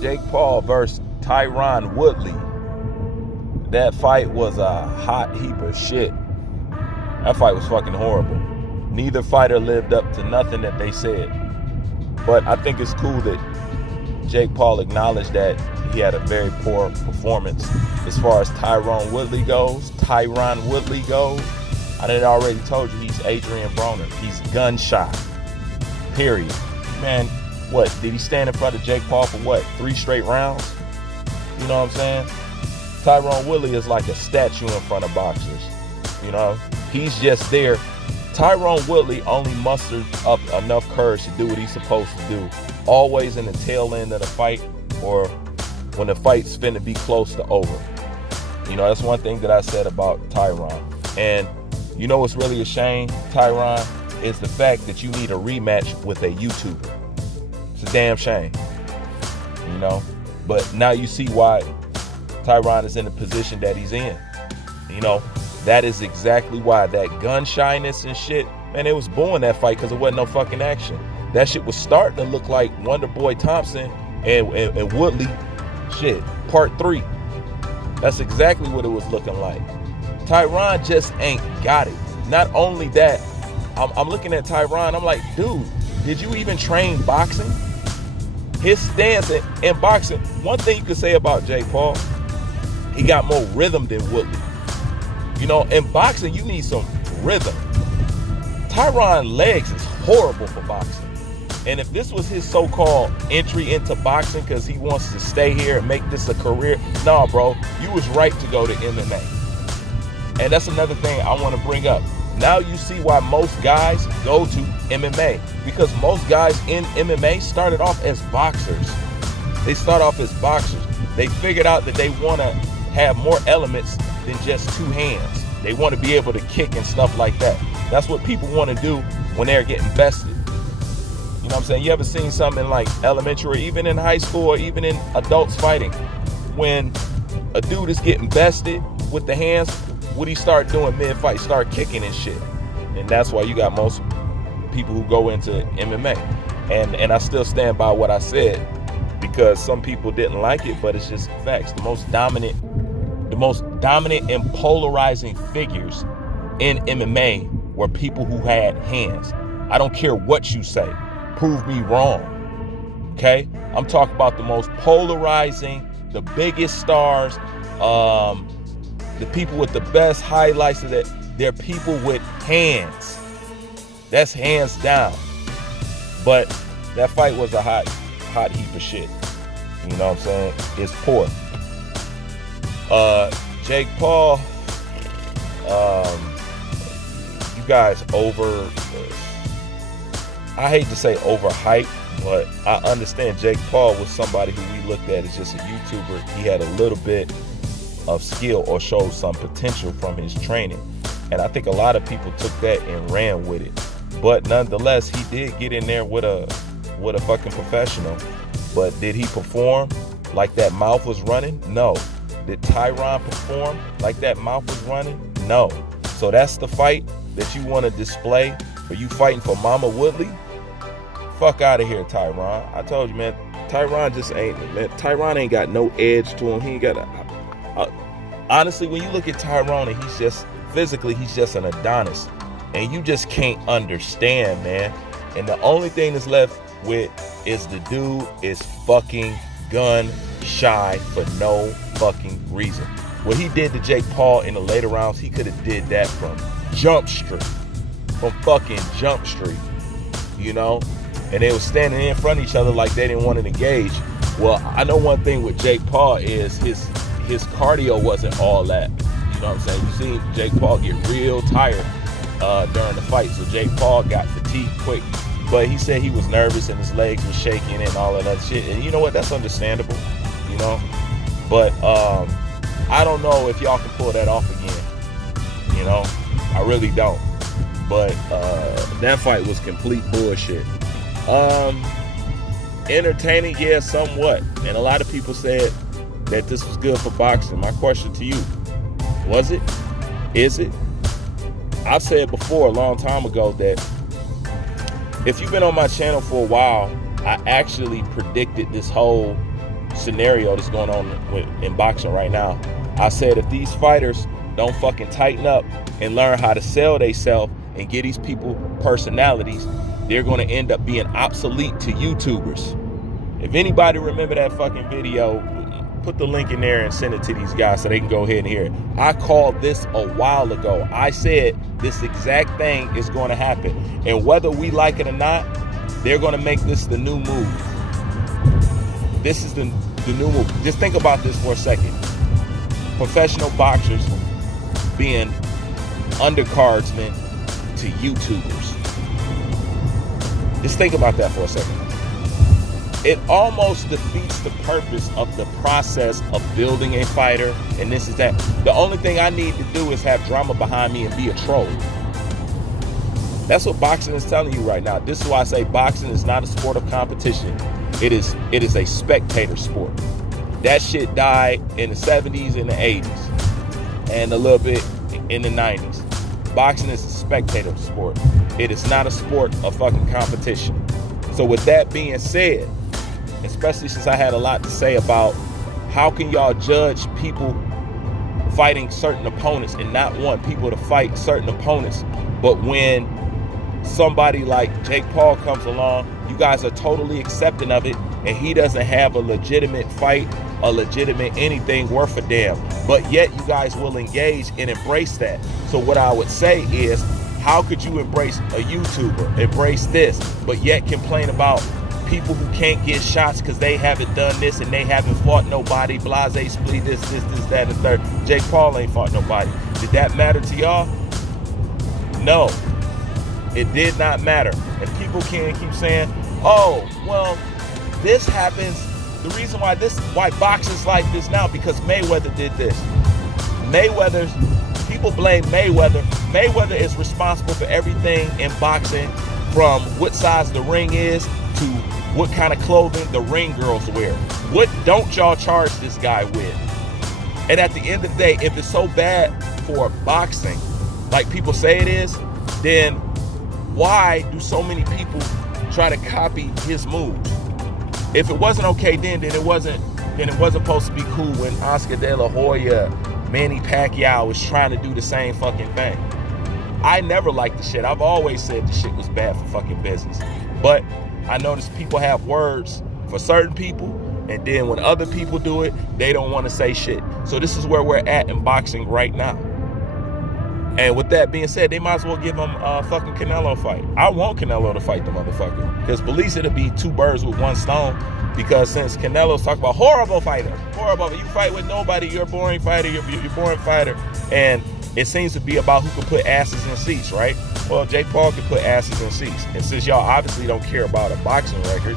Jake Paul versus Tyrone Woodley. That fight was a hot heap of shit. That fight was fucking horrible. Neither fighter lived up to nothing that they said. But I think it's cool that Jake Paul acknowledged that he had a very poor performance. As far as Tyrone Woodley goes, I done already told you he's Adrian Broner. He's gun shy. Period. Man, what? Did he stand in front of Jake Paul for what? 3 straight rounds? You know what I'm saying? Tyrone Woodley is like a statue in front of boxers. You know? He's just there. Tyrone Woodley only musters up enough courage to do what he's supposed to do. Always in the tail end of the fight or when the fight's finna be close to over. You know, that's one thing that I said about Tyrone. And you know what's really a shame, Tyrone, is the fact that you need a rematch with a YouTuber. It's a damn shame. You know? But now you see why Tyrone is in the position that he's in. You know, that is exactly why. That gun shyness and shit, man, it was booing that fight because there wasn't no fucking action. That shit was starting to look like Wonder Boy Thompson and Woodley, shit, part 3. That's exactly what it was looking like. Tyrone just ain't got it. Not only that, I'm looking at Tyrone, I'm like, dude, did you even train boxing? His stance in boxing, one thing you could say about Jake Paul, he got more rhythm than Woodley. You know, in boxing, you need some rhythm. Tyrone's legs is horrible for boxing. And if this was his so-called entry into boxing because he wants to stay here and make this a career, nah, bro, you was right to go to MMA. And that's another thing I want to bring up. Now you see why most guys go to MMA. Because most guys in MMA started off as boxers. They start off as boxers. They figured out that they want to have more elements than just 2 hands. They want to be able to kick and stuff like that. That's what people want to do when they're getting bested. You know what I'm saying? You ever seen something like elementary or even in high school or even in adults fighting? When a dude is getting bested with the hands, what he start doing mid-fight? Start kicking and shit. And that's why you got most people who go into MMA. And I still stand by what I said because some people didn't like it, but it's just facts. The most dominant and polarizing figures in MMA were people who had hands. I don't care what you say. Prove me wrong. Okay? I'm talking about the most polarizing, the biggest stars, the people with the best highlights of that. They're people with hands. That's hands down. But that fight was a hot heap of shit. You know what I'm saying? It's poor. Jake Paul, you guys I hate to say overhyped, but I understand Jake Paul was somebody who we looked at as just a YouTuber. He had a little bit of skill or showed some potential from his training. And I think a lot of people took that and ran with it. But nonetheless, he did get in there with a fucking professional. But did he perform like that mouth was running? No. Did Tyrone perform like that mouth was running? No. So that's the fight that you want to display? Are you fighting for Mama Woodley? Fuck out of here, Tyrone. I told you, man, Tyrone just ain't, man. Tyrone ain't got no edge to him. He ain't got honestly, when you look at Tyrone, and he's just, physically, he's just an Adonis. And you just can't understand, man. And the only thing that's left with is the dude is fucking gun shy for no fucking reason. What he did to Jake Paul in the later rounds, he could have did that from Jump Street. From fucking Jump Street. You know? And they were standing in front of each other like they didn't want to engage. Well, I know one thing with Jake Paul is his cardio wasn't all that. You know what I'm saying? You seen Jake Paul get real tired during the fight. So Jake Paul got fatigued quick. But he said he was nervous and his legs were shaking and all of that shit. And you know what? That's understandable. You know? But I don't know if y'all can pull that off again. You know? I really don't. But that fight was complete bullshit. Entertaining, yeah, somewhat. And a lot of people said that this was good for boxing. My question to you, was it? Is it? I've said before a long time ago that if you've been on my channel for a while, I actually predicted this whole scenario that's going on in boxing right now. I said if these fighters don't fucking tighten up and learn how to sell themselves and get these people personalities, they're going to end up being obsolete to YouTubers. If anybody remember that fucking video, put the link in there and send it to these guys so they can go ahead and hear it. I called this a while ago. I said this exact thing is going to happen. And whether we like it or not, they're going to make this the new move. This is the new move. Just think about this for a second. Professional boxers being undercardsmen to YouTubers. Just think about that for a second. It almost defeats the purpose of the process of building a fighter, and this is that. The only thing I need to do is have drama behind me and be a troll. That's what boxing is telling you right now. This is why I say boxing is not a sport of competition. It is a spectator sport. That shit died in the 70s and the 80s and a little bit in the 90s. Boxing is a spectator sport. It is not a sport of fucking competition. So with that being said, especially since I had a lot to say about how can y'all judge people fighting certain opponents and not want people to fight certain opponents, but when somebody like Jake Paul comes along, you guys are totally accepting of it, and he doesn't have a legitimate fight, a legitimate anything worth a damn, but yet you guys will engage and embrace that. So what I would say is, how could you embrace a YouTuber, embrace this, but yet complain about people who can't get shots because they haven't done this and they haven't fought nobody, blase, split, this, that, and third. Jake Paul ain't fought nobody. Did that matter to y'all? No, it did not matter. And people can't keep saying, oh, well, this happens. The reason why boxing's like this now, because Mayweather did this. People blame Mayweather. Mayweather is responsible for everything in boxing, from what size the ring is to what kind of clothing the ring girls wear. What don't y'all charge this guy with? And at the end of the day, if it's so bad for boxing, like people say it is, then why do so many people try to copy his moves? If it wasn't okay then it wasn't supposed to be cool when Oscar De La Hoya, Manny Pacquiao was trying to do the same fucking thing. I never liked the shit. I've always said the shit was bad for fucking business. But I notice people have words for certain people, and then when other people do it, they don't want to say shit. So this is where we're at in boxing right now. And with that being said, they might as well give him a fucking Canelo fight. I want Canelo to fight the motherfucker. Because believe it'll be two birds with one stone. Because since Canelo's talking about horrible fighter, you fight with nobody, you're a boring fighter, you're a boring fighter. And it seems to be about who can put asses in seats, right? Well, Jake Paul can put asses in seats. And since y'all obviously don't care about a boxing record,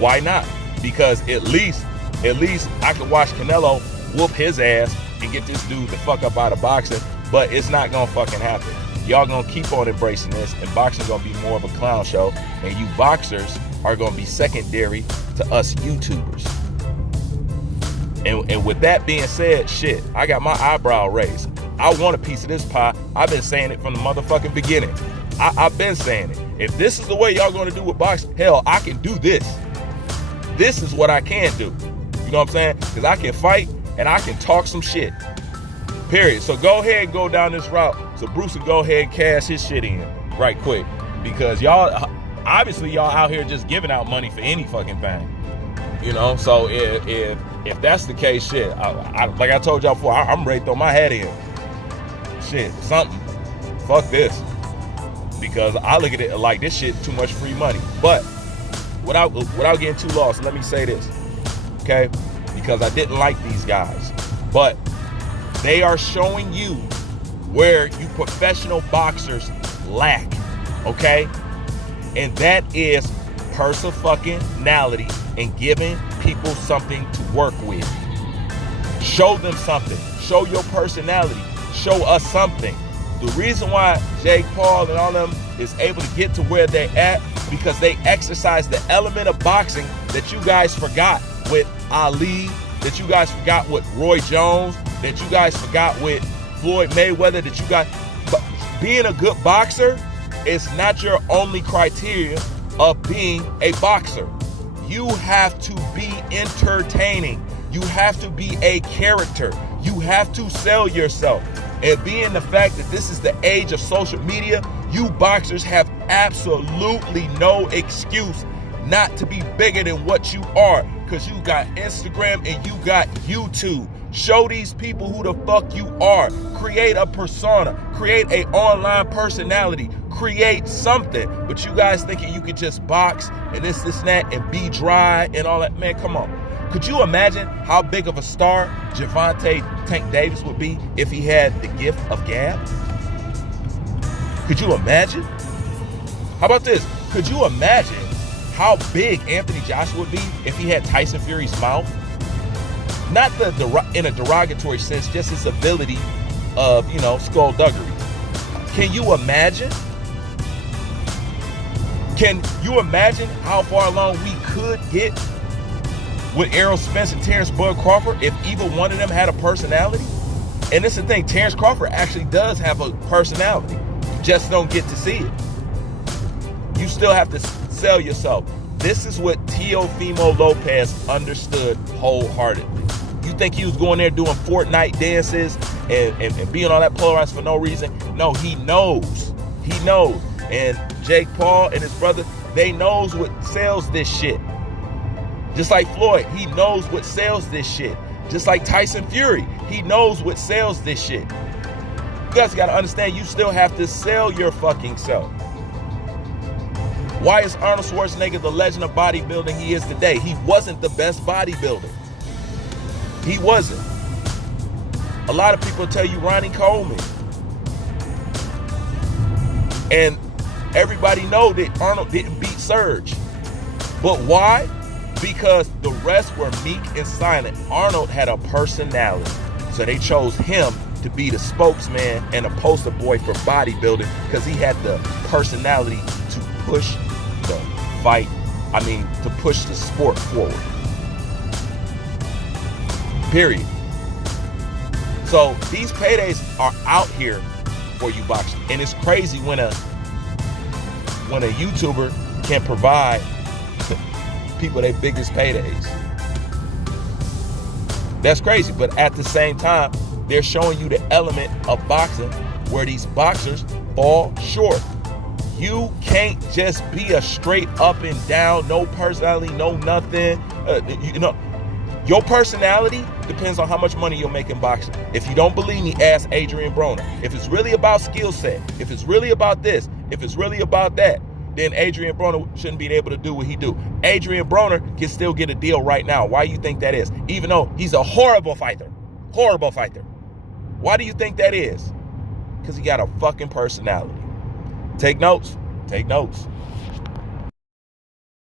why not? Because at least I can watch Canelo whoop his ass and get this dude the fuck up out of boxing, but it's not gonna fucking happen. Y'all gonna keep on embracing this, and boxing's gonna be more of a clown show, and you boxers are gonna be secondary to us YouTubers. And with that being said, shit, I got my eyebrow raised. I want a piece of this pie. I've been saying it from the motherfucking beginning. I've been saying it. If this is the way y'all gonna do with boxing, hell, I can do this. This is what I can do. You know what I'm saying? Because I can fight and I can talk some shit. Period. So go ahead and go down this route. So Bruce will go ahead and cash his shit in right quick. Because y'all, obviously y'all out here just giving out money for any fucking thing. So if that's the case, shit, like I told y'all before, I'm ready to throw my hat in. Shit, something. Fuck this. Because I look at it like this shit too much free money. But without getting too lost, let me say this, okay? Because I didn't like these guys, but they are showing you where you professional boxers lack, okay? And that is personality and giving people something to work with. Show them something. Show your personality. Show us something. The reason why Jake Paul and all them is able to get to where they're at, because they exercise the element of boxing that you guys forgot with Ali, that you guys forgot with Roy Jones, that you guys forgot with Floyd Mayweather, that you guys... But being a good boxer is not your only criteria of being a boxer. You have to be entertaining. You have to be a character. You have to sell yourself. And being the fact that this is the age of social media, you boxers have absolutely no excuse not to be bigger than what you are, because you got Instagram and you got YouTube. Show these people who the fuck you are. Create a persona. Create a online personality. Create something. But you guys thinking you could just box and this, and that, and be dry and all that. Man, come on. Could you imagine how big of a star Gervonta Tank Davis would be if he had the gift of gab? Could you imagine? How about this? Could you imagine how big Anthony Joshua would be if he had Tyson Fury's mouth? Not in a derogatory sense, just his ability of, skullduggery. Can you imagine? Can you imagine how far along we could get with Errol Spence and Terrence Bud Crawford if either one of them had a personality? And this is the thing, Terrence Crawford actually does have a personality. You just don't get to see it. You still have to sell yourself. This is what Teofimo Lopez understood wholeheartedly. You think he was going there doing Fortnite dances and being all that polarized for no reason? No, he knows. He knows. And Jake Paul and his brother, they knows what sells this shit. Just like Floyd, he knows what sells this shit. Just like Tyson Fury, he knows what sells this shit. You guys got to understand, you still have to sell your fucking self. Why is Arnold Schwarzenegger the legend of bodybuilding he is today? He wasn't the best bodybuilder. He wasn't. A lot of people tell you Ronnie Coleman. And everybody know that Arnold didn't beat Surge. But why? Because the rest were meek and silent. Arnold had a personality. So they chose him to be the spokesman and a poster boy for bodybuilding because he had the personality to push the fight. To push the sport forward. Period. So these paydays are out here for you boxers. And it's crazy when a YouTuber can provide people their biggest paydays. That's crazy. But at the same time, they're showing you the element of boxing where these boxers fall short. You can't just be a straight up and down, no personality, no nothing. Your personality depends on how much money you'll make in boxing. If you don't believe me, ask Adrian Broner. If it's really about skill set, if it's really about this, if it's really about that, then Adrian Broner shouldn't be able to do what he do. Adrian Broner can still get a deal right now. Why do you think that is? Even though he's a horrible fighter. Horrible fighter. Why do you think that is? Because he got a fucking personality. Take notes. Take notes.